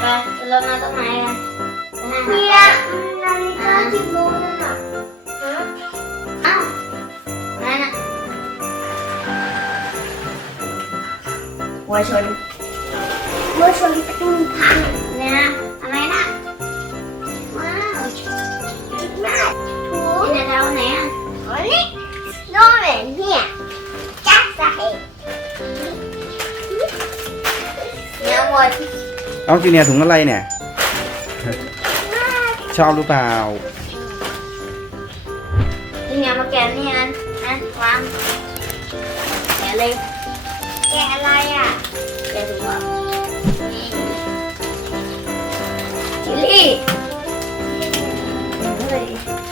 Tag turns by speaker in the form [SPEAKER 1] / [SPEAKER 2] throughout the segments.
[SPEAKER 1] รถมาต้นไม้กัน
[SPEAKER 2] เนี่ยนาฬิกากี่โมงน่ะ
[SPEAKER 1] อ้าวนั่นน่ะวัวชน
[SPEAKER 2] คุณพัง
[SPEAKER 1] เนี่ยนะทำไมนะว้าว
[SPEAKER 2] มากถู
[SPEAKER 1] ที่ไหนเอาไหนอ่ะ
[SPEAKER 2] อันนี้น้องเหม็นเนี่ยจับใส่
[SPEAKER 1] เนี่ยหมด
[SPEAKER 3] น้องจูเนียร์ถุงอะไรเนี่ย ชอบหรือเปล่า
[SPEAKER 1] ที่เนี่ยมาแกะนี่อันนะวางแกะเลย
[SPEAKER 2] แกะอะไรอ่ะ
[SPEAKER 1] แกะถุงอ่ะชิลลี่เฮ้ย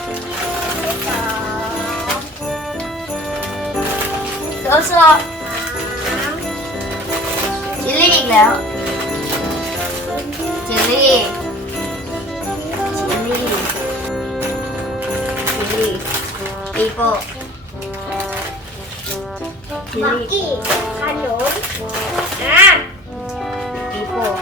[SPEAKER 1] โซชิลลี่อีกแล้วชิลลี่ปีโป้ชิล
[SPEAKER 2] บัก
[SPEAKER 1] ลี่
[SPEAKER 2] กี้ขนม
[SPEAKER 1] ปีโป้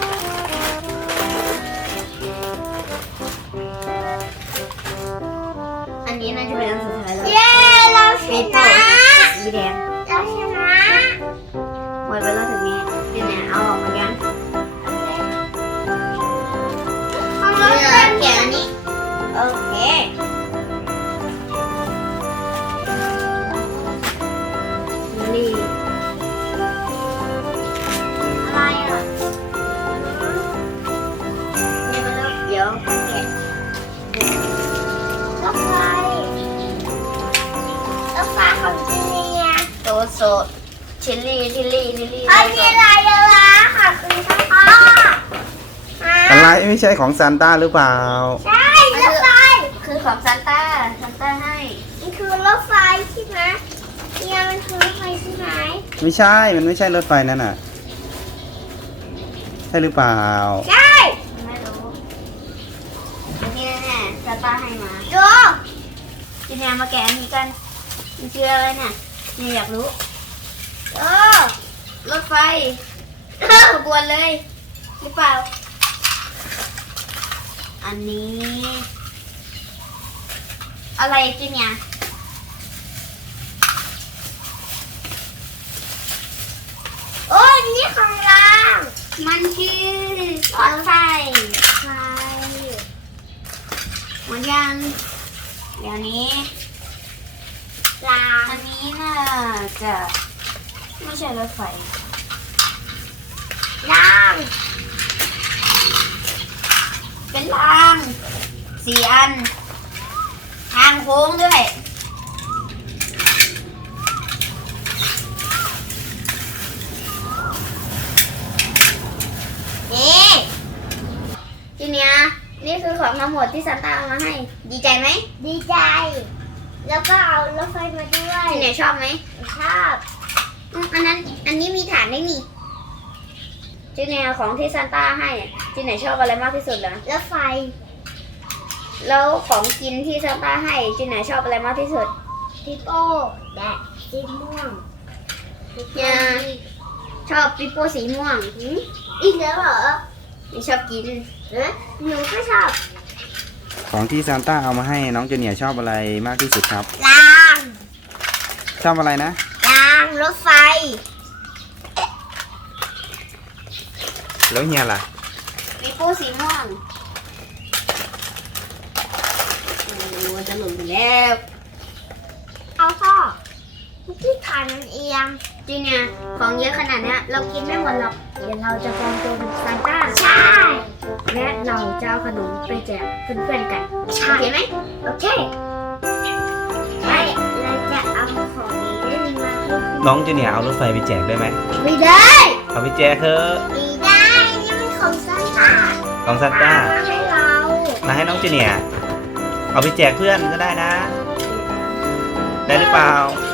[SPEAKER 1] อันนี้น่าจะเป็นอันสุดท้ายแล้ว
[SPEAKER 2] เย้เราช
[SPEAKER 1] ปี
[SPEAKER 2] นะ
[SPEAKER 1] โป้สีแดง
[SPEAKER 2] เราชนะ
[SPEAKER 1] หมดไปแล้วถึงนี้ที่ไหนเอาออกมายัง
[SPEAKER 2] เอา
[SPEAKER 1] เห
[SPEAKER 2] ร
[SPEAKER 1] ลื
[SPEAKER 2] ถ
[SPEAKER 1] อ
[SPEAKER 2] เล่น
[SPEAKER 1] แกะอันนี้โอเคชิลลี่
[SPEAKER 2] อะไรอ่ะ
[SPEAKER 1] นี่มันแล้วเดี๋ยวแกะ
[SPEAKER 2] รถไฟของจีเนีย
[SPEAKER 1] โตโซชิลลี่
[SPEAKER 2] อันนี้อะไรล่ะขอบคุณค่ะพ่อ
[SPEAKER 3] อะไรไม่ใช่ของซานต้าหรือเปล่า
[SPEAKER 2] ใช่รถไฟ
[SPEAKER 1] คือของซานต้าให้
[SPEAKER 2] มันคือรถไฟใช่ไหมเนี่ยมันคือรถไฟใช่ไหม
[SPEAKER 3] ไม่ใช่ มันไม่ใช่รถไฟนั่นน่ะ ใช่หรือเปล่า
[SPEAKER 2] ใช่
[SPEAKER 1] ไม่รู้อันนี้แน่ๆซานต้าให้มา
[SPEAKER 2] ดู
[SPEAKER 1] ทีนี้มาแกะอันนี้กันมันคืออะไรเนี่ยเนี่ยอยากรู้
[SPEAKER 2] ดู
[SPEAKER 1] รถไฟขบวนเลยหรือเปล่าอันนี้ อะไรจีเนี่ย
[SPEAKER 2] โอ้ยนี่ของเรา
[SPEAKER 1] มันคือรถไฟ
[SPEAKER 2] ไฟ
[SPEAKER 1] หมดยังเดี๋ยวนี้
[SPEAKER 2] ราง
[SPEAKER 1] อันนี้น่าจะไม่ใช่รถไฟ
[SPEAKER 2] ราง
[SPEAKER 1] เป็นราง4 อันทางโค้งด้วย
[SPEAKER 2] นี่
[SPEAKER 1] ทีเนี้ยนี่คือของทั้งหมดที่ซานต้าเอามาให้ ดีใจไหม
[SPEAKER 2] ดีใจ แล้วก็เอารถไฟมาด้วย
[SPEAKER 1] ทีเนี้ยชอบไหม
[SPEAKER 2] ชอบ
[SPEAKER 1] อันนี้มีฐานได้นี่ทีเนี้ยของที่ซานต้าให้ทีเนี้ยชอบอะไรมากที่สุดเหรอ
[SPEAKER 2] รถไฟ
[SPEAKER 1] แล้วของกินที่ซานต้าให้ทีเนี้ยชอบอะไรมากที่สุด
[SPEAKER 2] ปิโป้และสีม่วง
[SPEAKER 1] เนี่ยชอบปิโป้สีม่วง
[SPEAKER 2] อีกแล้วเหรอ
[SPEAKER 1] ไม่ชอบกิน
[SPEAKER 2] หนูก็ชอบ
[SPEAKER 3] ของที่ซานต้าเอามาให้น้องจูเนียร์ชอบอะไรมากที่สุดครับ
[SPEAKER 2] ราง
[SPEAKER 3] ชอบอะไรนะ
[SPEAKER 2] รางรถไฟ
[SPEAKER 3] แล้วเฮียล่ะ
[SPEAKER 1] ปิโป้สีม่วงโอ้จะหล่นไปแล้ว
[SPEAKER 2] เอาพ่อที่ฐานมันเอียง
[SPEAKER 1] จริงเนี่ยของเยอะขนาดเนี้ยเรากินไม่หมดหรอกเดี๋ยวเราจะปลอมตัวเป็นซานต้า
[SPEAKER 2] ใช่
[SPEAKER 1] และเราจะเอาขนมไปแจกเพื่อนๆกัน
[SPEAKER 2] ใช่
[SPEAKER 1] โอเคไหม
[SPEAKER 2] โอเคไม่เราจะเอาของนี้ได้มาให้
[SPEAKER 3] น้องจูเนียร์เอารถไฟไปแจกได้ไหม
[SPEAKER 2] ไม่ได้
[SPEAKER 3] เอาไปแจกเถอะ
[SPEAKER 2] ไม่ได้นี่มันของซานต้า
[SPEAKER 3] ของซานต้า
[SPEAKER 2] มาให้เรา
[SPEAKER 3] มาให้น้องจูเนียร์เอาไปแจกเพื่อนก็ได้นะ ได้หรือเปล่า
[SPEAKER 2] ไ